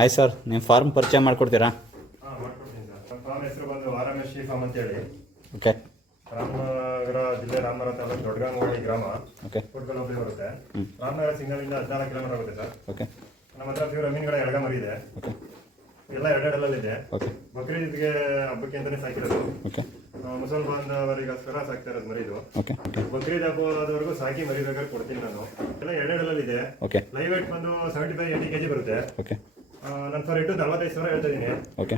ಆಯ್ತು ಸರ್, ನಿಮ್ಮ ಫಾರ್ಮ್ ಪರಿಚಯ ಮಾಡಿಕೊಡ್ತೀರಾ? ಹಾಂ, ಮಾಡ್ಕೊಡ್ತೀನಿ ಸರ್. ಫಾರ್ಮ್ ಹೆಸರು ಬಂದು RMS ಶ್ರೀ ಫಾರ್ಮ್ ಅಂತೇಳಿ. ಓಕೆ. ರಾಮನಗರ ಜಿಲ್ಲೆ, ರಾಮನಗರ ತಾಲೂಕು, ದೊಡ್ಡಗಂಗೋಳಿ ಗ್ರಾಮ, ಓಕೆ. ಕೊಟ್ಗಲ್ ಹೋಬಳಿ ಬರುತ್ತೆ. ರಾಮನಗರ ಸಿಗ್ನಲಿಂದ 14 ಕಿಲೋಮೀಟರ್ ಆಗುತ್ತೆ ಸರ್. ಓಕೆ. ನಮ್ಮ ಹತ್ರ ಪ್ಯೂರ್ ಮೀನುಗಳ ಎಳಗ ಮರಿ ಇದೆ. ಓಕೆ. ಎಲ್ಲ ಎರಡೆರಡಲ್ಲಿದೆ. ಓಕೆ. ಬಕ್ರೀದ್ಗೆ ಹಬ್ಬಕ್ಕೆ ಅಂತಲೇ ಸಾಕಿರೋದು. ಓಕೆ. ಮುಸಲ್ ಬಾಂಧವರಿಗೋಸ್ಕರ ಸಾಕ್ತಾ ಇರೋದು ಮರಿ ಇದು. ಓಕೆ. ಬಕ್ರೀದ್ ಹಬ್ಬದವರೆಗೂ ಸಾಕಿ ಮರಿ ಬೇಕಾದ್ರೆ ಕೊಡ್ತೀನಿ ನಾನು. ಎಲ್ಲ ಎರಡೆರಡಲ್ಲಿದೆ. ಓಕೆ. ಲೈವ್ ವೇಟ್ ಬಂದು 75-80 kg ಬರುತ್ತೆ. ಓಕೆ. ನನ್ನ ಫರ್ ರೇಟು 45,000 ಹೇಳ್ತಾ ಇದ್ದೀನಿ. ಓಕೆ.